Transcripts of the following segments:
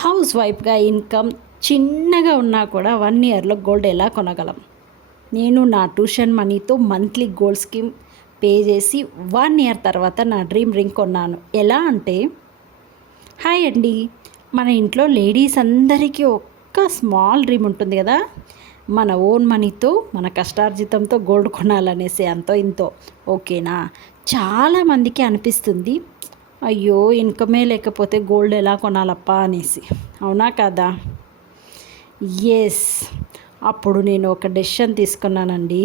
House వైఫ్గా income చిన్నగా ఉన్నా కూడా 1 ఇయర్లో గోల్డ్ ఎలా కొనగలం? నేను నా ట్యూషన్ మనీతో మంత్లీ గోల్డ్ స్కీమ్ పే చేసి 1 ఇయర్ తర్వాత నా డ్రీమ్ రింగ్ కొన్నాను. ఎలా అంటే, హాయ్ అండి, మన ఇంట్లో లేడీస్ అందరికీ ఒక్క స్మాల్ డ్రీమ్ ఉంటుంది కదా, మన ఓన్ మనీతో మన కష్టార్జితంతో గోల్డ్ కొనాలనేసి అంతో ఇంతో. ఓకేనా? చాలామందికి అనిపిస్తుంది, అయ్యో ఇన్కమే లేకపోతే గోల్డ్ ఎలా కొనాలప్పా అనేసి. అవునా కదా? ఎస్, అప్పుడు నేను ఒక డెసిషన్ తీసుకున్నానండి.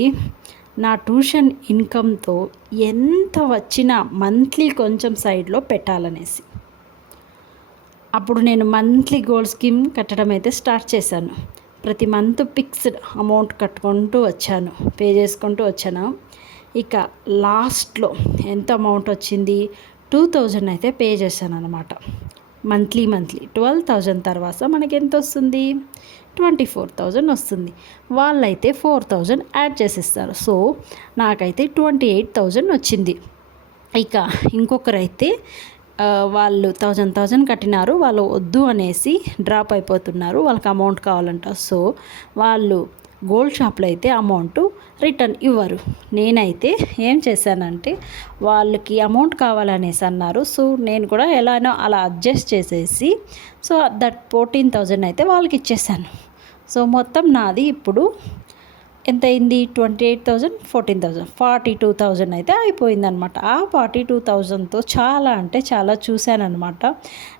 నా ట్యూషన్ ఇన్కమ్తో ఎంత వచ్చినా మంత్లీ కొంచెం సైడ్లో పెట్టాలనేసి. అప్పుడు నేను మంత్లీ గోల్డ్ స్కీమ్ కట్టడం అయితే స్టార్ట్ చేశాను. ప్రతి మంత్ ఫిక్స్డ్ అమౌంట్ కట్టుకుంటూ వచ్చాను, పే చేసుకుంటూ వచ్చాను. ఇక లాస్ట్లో ఎంత అమౌంట్ వచ్చింది, 2000 అయితే పే చేశాను అనమాట. మంత్లీ 12,000 తర్వాత మనకి ఎంత వస్తుంది, 24,000 వస్తుంది. వాళ్ళైతే 4,000 యాడ్ చేసిస్తారు. సో నాకైతే 28,000 వచ్చింది. ఇక ఇంకొకరైతే వాళ్ళు 1,000 కట్టినారు, వాళ్ళు వద్దు అనేసి డ్రాప్ అయిపోతున్నారు, వాళ్ళకి అమౌంట్ కావాలంట. సో వాళ్ళు గోల్డ్ షాప్లో అయితే అమౌంట్ రిటర్న్ ఇవ్వరు. నేనైతే ఏం చేశానంటే, వాళ్ళకి అమౌంట్ కావాలనేసి అన్నారు. సో నేను కూడా ఎలానో అలా అడ్జస్ట్ చేసేసి సో దట్ 14,000 అయితే వాళ్ళకి ఇచ్చేసాను. సో మొత్తం నాది ఇప్పుడు ఎంత అయింది, 28,000, 14,000, 42,000 అయితే అయిపోయిందనమాట. ఆ 42,000తో చాలా అంటే చాలా చూశానమాట.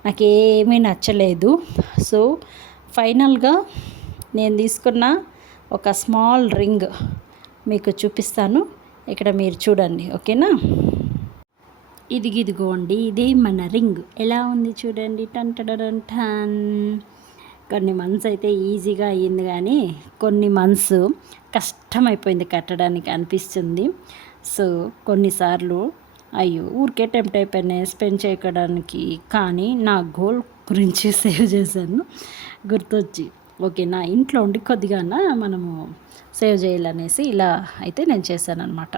నాకేమీ నచ్చలేదు. సో ఫైనల్గా నేను తీసుకున్న ఒక స్మాల్ రింగ్ మీకు చూపిస్తాను, ఇక్కడ మీరు చూడండి. ఓకేనా? ఇదిగోండి, ఇదే మన రింగ్. ఎలా ఉంది చూడండి. టన్. కొన్ని మంత్స్ అయితే ఈజీగా అయ్యింది, కానీ కొన్ని మంత్స్ కష్టమైపోయింది కట్టడానికి అనిపిస్తుంది. సో కొన్నిసార్లు అయ్యో ఊరికే టెంప్ట్ అయిపోయినాయి స్పెండ్ చేయడానికి, కానీ నా గోల్ గురించి సేవ్ చేశాను గుర్తొచ్చి. ఓకేనా? ఇంట్లో ఉండి కొద్దిగా మనము సేవ్ చేయాలనేసి ఇలా అయితే నేను చేశాను అనమాట.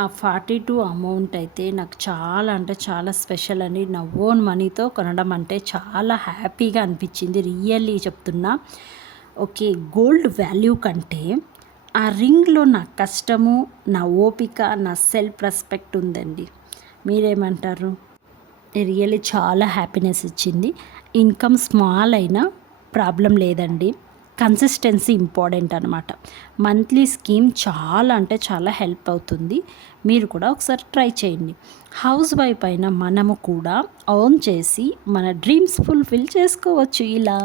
ఆ 42 అమౌంట్ అయితే నాకు చాలా అంటే చాలా స్పెషల్ అండి. నా ఓన్ మనీతో కొనడం అంటే చాలా హ్యాపీగా అనిపించింది, రియల్లీ చెప్తున్నా. ఓకే, గోల్డ్ వాల్యూ కంటే ఆ రింగ్లో నా కష్టము, నా ఓపిక, నా సెల్ఫ్ రెస్పెక్ట్ ఉందండి. మీరేమంటారు? రియల్లీ చాలా హ్యాపీనెస్ ఇచ్చింది. ఇన్కమ్ స్మాల్ అయినా ప్రాబ్లం లేదండి, కన్సిస్టెన్సీ ఇంపార్టెంట్ అనమాట. మంత్లీ స్కీమ్ చాలా అంటే చాలా హెల్ప్ అవుతుంది. మీరు కూడా ఒకసారి ట్రై చేయండి. హౌస్ వైఫ్ అయిన మనము కూడా ఓన్ చేసి మన డ్రీమ్స్ ఫుల్ఫిల్ చేసుకోవచ్చు. ఇలా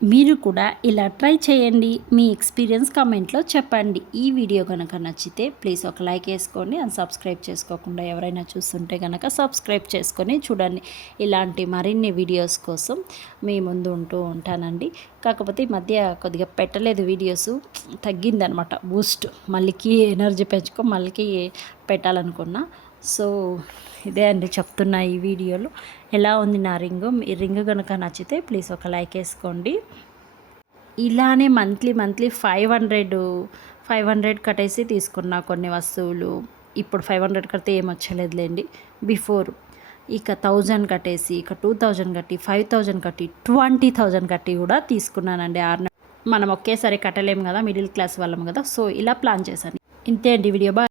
మీరు కూడా ఇలా ట్రై చేయండి. మీ ఎక్స్పీరియన్స్ కామెంట్లో చెప్పండి. ఈ వీడియో కనుక నచ్చితే ప్లీజ్ ఒక లైక్ వేసుకోండి. అండ్ సబ్స్క్రైబ్ చేసుకోకుండా ఎవరైనా చూస్తుంటే కనుక సబ్స్క్రైబ్ చేసుకొని చూడండి. ఇలాంటి మరిన్ని వీడియోస్ కోసం మీ ముందు ఉంటూ ఉంటానండి. కాకపోతే ఈ మధ్య కొద్దిగా పెట్టలేదు, వీడియోస్ తగ్గిందనమాట. బూస్ట్ మళ్ళీకి ఎనర్జీ పెంచుకో మళ్ళీకి పెట్టాలనుకున్నా. సో ఇదే అండి చెప్తున్నా ఈ వీడియోలో. ఎలా ఉంది నా రింగు? ఈ రింగ్ కనుక నచ్చితే ప్లీజ్ ఒక లైక్ వేసుకోండి. ఇలానే మంత్లీ 500 కట్టేసి తీసుకున్నా కొన్ని వస్తువులు. ఇప్పుడు 500 కడితే ఏమొచ్చలేదులేండి. బిఫోర్ ఇక 1000 కట్టేసి, ఇక 2000 కట్టి, 5000 కట్టి, 20,000 కట్టి కూడా తీసుకున్నానండి. మనం ఒకేసారి కట్టలేము కదా, మిడిల్ క్లాస్ వాళ్ళం కదా. సో ఇలా ప్లాన్ చేశాను. ఇంతే అండి వీడియో. బాయ్.